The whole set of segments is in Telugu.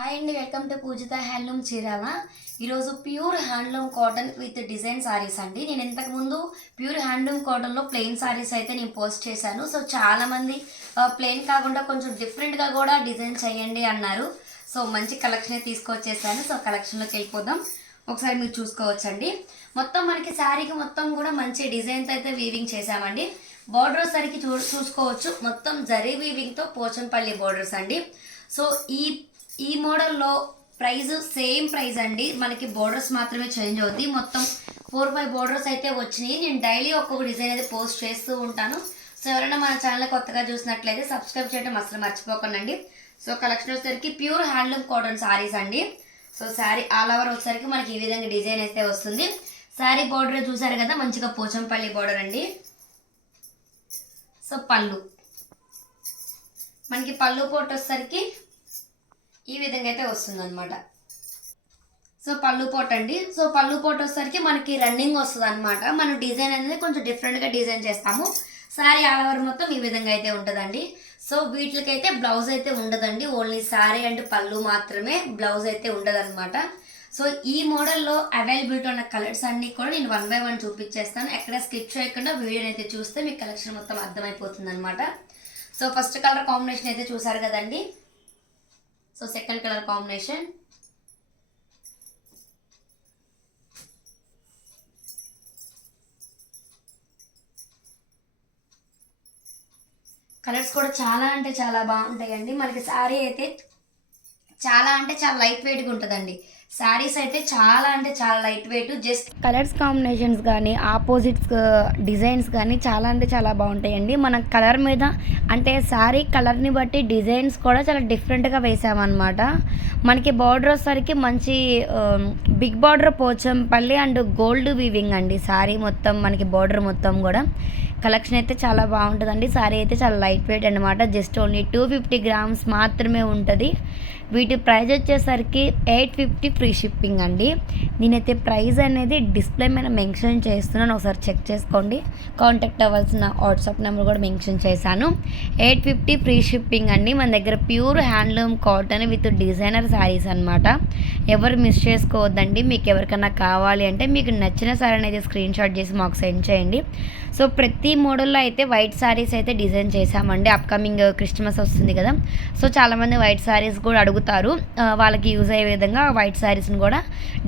హాయ్ అండి, welcome to Pujitha handloom Chirala. ఈరోజు pure handloom cotton with design sarees అండి. నేను ఇంతకుముందు ప్యూర్ హ్యాండ్లూమ్ కాటన్లో ప్లెయిన్ సారీస్ అయితే నేను పోస్ట్ చేశాను. సో చాలామంది ప్లెయిన్ కాకుండా కొంచెం డిఫరెంట్గా కూడా డిజైన్ చేయండి అన్నారు. సో మంచి కలెక్షన్ తీసుకొచ్చేసాను. సో కలెక్షన్లోకి వెళ్ళిపోదాం. ఒకసారి మీరు చూసుకోవచ్చండి. మొత్తం మనకి శారీకి మొత్తం కూడా మంచి డిజైన్తో అయితే వీవింగ్ చేసామండి. బార్డర్ సరికి చూసుకోవచ్చు, మొత్తం జరీ వీవింగ్తో పోచంపల్లి బార్డర్స్ అండి. సో ఈ మోడల్లో ప్రైస్ సేమ్ ప్రైస్ అండి. మనకి బోర్డర్స్ మాత్రమే చేంజ్ అవుతుంది. మొత్తం 4-5 బోర్డర్స్ అయితే వచ్చినాయి. నేను డైలీ ఒక్కొక్క డిజైన్ అయితే పోస్ట్ చేస్తూ ఉంటాను. సో ఎవరైనా మన ఛానల్ కొత్తగా చూసినట్లయితే సబ్స్క్రైబ్ చేయడం అసలు మర్చిపోకండి. సో కలెక్షన్ వచ్చేసరికి ప్యూర్ హ్యాండ్లూమ్ కాటన్ సారీస్ అండి. సో శారీ ఆల్ ఓవర్ వచ్చేసరికి మనకి ఈ విధంగా డిజైన్ అయితే వస్తుంది. శారీ బార్డర్ చూసారు కదా, మంచిగా పోచంపల్లి బార్డర్ అండి. సో పళ్ళు మనకి పళ్ళు పోటు వచ్చేసరికి ఈ విధంగా అయితే వస్తుంది అనమాట. సో పళ్ళు పోట్ అండి. సో పళ్ళు పోట్ వచ్చేసరికి మనకి రన్నింగ్ వస్తుంది అనమాట. మనం డిజైన్ అనేది కొంచెం డిఫరెంట్గా డిజైన్ చేస్తాము. శారీ ఆల్ ఓవర్ మొత్తం ఈ విధంగా అయితే ఉంటుందండి. సో వీటికైతే బ్లౌజ్ అయితే ఉండదండి, ఓన్లీ శారీ అండ్ పళ్ళు మాత్రమే, బ్లౌజ్ అయితే ఉండదన్నమాట. సో ఈ మోడల్లో అవైలబిలిటీ ఉన్న కలర్స్ అన్నీ కూడా నేను 1 by 1 చూపించేస్తాను. ఎక్కడ స్కిప్ చేయకుండా వీడియోని అయితే చూస్తే మీకు కలెక్షన్ మొత్తం అర్థమైపోతుంది అనమాట. సో ఫస్ట్ కలర్ కాంబినేషన్ అయితే చూసారు కదండి. So second colour combination, colours కూడా చాలా అంటే చాలా బాగుంటాయండి. మనకి శారీ అయితే చాలా అంటే చాలా లైట్ వెయిట్గా ఉంటుందండి. శారీస్ అయితే చాలా అంటే చాలా light weight. Just colours combinations కానీ ఆపోజిట్స్ డిజైన్స్ కానీ చాలా అంటే చాలా బాగుంటాయండి. మన కలర్ మీద అంటే శారీ కలర్ని బట్టి డిజైన్స్ కూడా చాలా డిఫరెంట్గా వేసామన్నమాట. మనకి బార్డర్ వచ్చేసరికి మంచి big border Pochampalli and gold weaving అండి. శారీ మొత్తం మనకి బార్డర్ మొత్తం కూడా కలెక్షన్ అయితే చాలా బాగుంటుందండి. శారీ అయితే చాలా లైట్ వెయిట్ అనమాట. జస్ట్ ఓన్లీ 250 grams మాత్రమే ఉంటుంది. వీటి ప్రైస్ వచ్చేసరికి 850 ఫ్రీ షిప్పింగ్ అండి. నేనైతే ప్రైస్ అనేది డిస్ప్లే మీద మెన్షన్ చేస్తున్నాను, ఒకసారి చెక్ చేసుకోండి. కాంటాక్ట్ అవ్వాల్సిన వాట్సాప్ నెంబర్ కూడా మెన్షన్ చేశాను. 850 ఫ్రీ షిప్పింగ్ అండి. మన దగ్గర pure handloom cotton with designer saris అనమాట. ఎవరు మిస్ చేసుకోవద్దండి. మీకు ఎవరికైనా కావాలి అంటే మీకు నచ్చిన శారీ అయితే స్క్రీన్ షాట్ చేసి మాకు సెండ్ చేయండి. సో ప్రతి మోడల్లో అయితే వైట్ శారీస్ అయితే డిజైన్ చేశామండి. అప్కమింగ్ క్రిస్మస్ వస్తుంది కదా, సో చాలామంది వైట్ శారీస్ కూడా అడుగుతారు. వాళ్ళకి యూజ్ అయ్యే విధంగా వైట్ శారీస్ని కూడా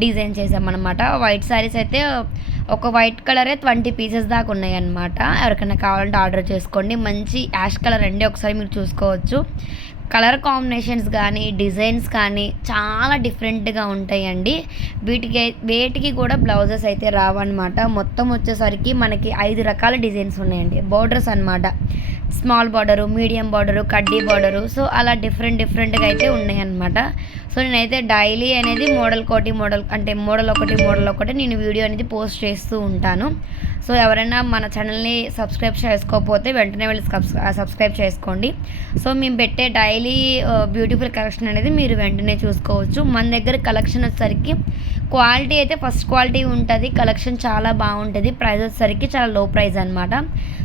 డిజైన్ చేసామన్నమాట. వైట్ శారీస్ అయితే ఒక వైట్ కలరే 20 pieces దాకా ఉన్నాయన్నమాట. ఎవరికైనా కావాలంటే ఆర్డర్ చేసుకోండి. మంచి యాష్ కలర్ అండి, ఒకసారి మీరు చూసుకోవచ్చు. కలర్ కాంబినేషన్స్ కానీ డిజైన్స్ కానీ చాలా డిఫరెంట్గా ఉంటాయండి. వేటికి కూడా బ్లౌజెస్ అయితే రావన్నమాట. మొత్తం వచ్చేసరికి మనకి 5 రకాల డిజైన్స్ ఉన్నాయండి. బార్డర్స్ అనమాట, స్మాల్ బార్డరు, మీడియం బార్డరు, కడ్డీ బార్డరు, సో అలా డిఫరెంట్గా అయితే ఉన్నాయన్నమాట. సో నేనైతే డైలీ అనేది మోడల్ అంటే మోడల్ ఒకటి నేను వీడియో అనేది పోస్ట్ చేస్తూ ఉంటాను. సో ఎవరైనా మన ఛానల్ని సబ్స్క్రైబ్ చేసుకోకపోతే వెంటనే వెళ్ళి సబ్స్క్రైబ్ చేసుకోండి. సో మేము పెట్టే డైలీ బ్యూటిఫుల్ కలెక్షన్ అనేది మీరు వెంటనే చూసుకోవచ్చు. మన దగ్గర కలెక్షన్ వచ్చేసరికి క్వాలిటీ అయితే ఫస్ట్ క్వాలిటీ ఉంటుంది. కలెక్షన్ చాలా బాగుంటుంది. ప్రైస్ వచ్చేసరికి చాలా లో ప్రైస్ అనమాట.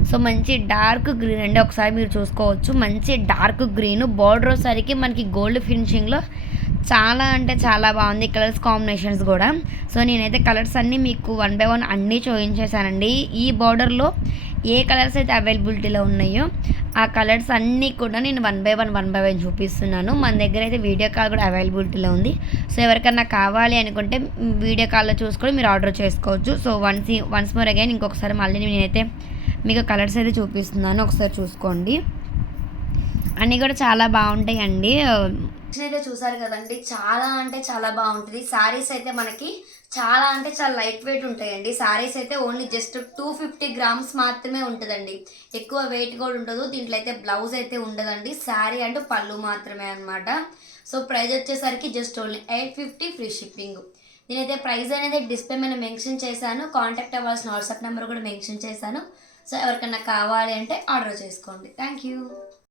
సో మంచి డార్క్ గ్రీన్ అండి, ఒకసారి మీరు చూసుకోవచ్చు. మంచి డార్క్ గ్రీన్, బార్డర్ వచ్చేసరికి మనకి గోల్డ్ ఫినిషింగ్లో చాలా అంటే చాలా బాగుంది. కలర్స్ కాంబినేషన్స్ కూడా. సో నేనైతే కలర్స్ అన్నీ మీకు 1 by 1 అన్నీ చూపించేసానండి. ఈ బార్డర్లో ఏ కలర్స్ అయితే అవైలబిలిటీలో ఉన్నాయో ఆ కలర్స్ అన్నీ కూడా నేను 1 by 1 చూపిస్తున్నాను. మన దగ్గర అయితే వీడియో కాల్ కూడా అవైలబిలిటీలో ఉంది. సో ఎవరికన్నా కావాలి అనుకుంటే వీడియో కాల్లో చూసుకొని మీరు ఆర్డర్ చేసుకోవచ్చు. సో వన్స్ మోర్ అగైన్ ఇంకొకసారి మళ్ళీ నేనైతే మీకు కలర్స్ అయితే చూపిస్తున్నాను, ఒకసారి చూసుకోండి. అన్నీ కూడా చాలా బాగుంటాయండి. అయితే చూసారు కదండి, చాలా అంటే చాలా బాగుంటుంది. శారీస్ అయితే మనకి చాలా అంటే చాలా లైట్ వెయిట్ ఉంటాయండి. శారీస్ అయితే ఓన్లీ జస్ట్ 250 grams మాత్రమే ఉంటుందండి. ఎక్కువ వెయిట్ కూడా ఉండదు. దీంట్లో అయితే బ్లౌజ్ అయితే ఉండదండి. శారీ అండ్ పళ్ళు మాత్రమే అనమాట. సో ప్రైస్ వచ్చేసరికి జస్ట్ ఓన్లీ 850 ఫ్రీ షిప్పింగ్. నేనైతే ప్రైస్ అనేది డిస్ప్లే మీద మెన్షన్ చేశాను. కాంటాక్ట్ అవ్వాల్సిన వాట్సాప్ నెంబర్ కూడా మెన్షన్ చేశాను. సో ఎవరికైనా కావాలి అంటే ఆర్డర్ చేసుకోండి. Thank you.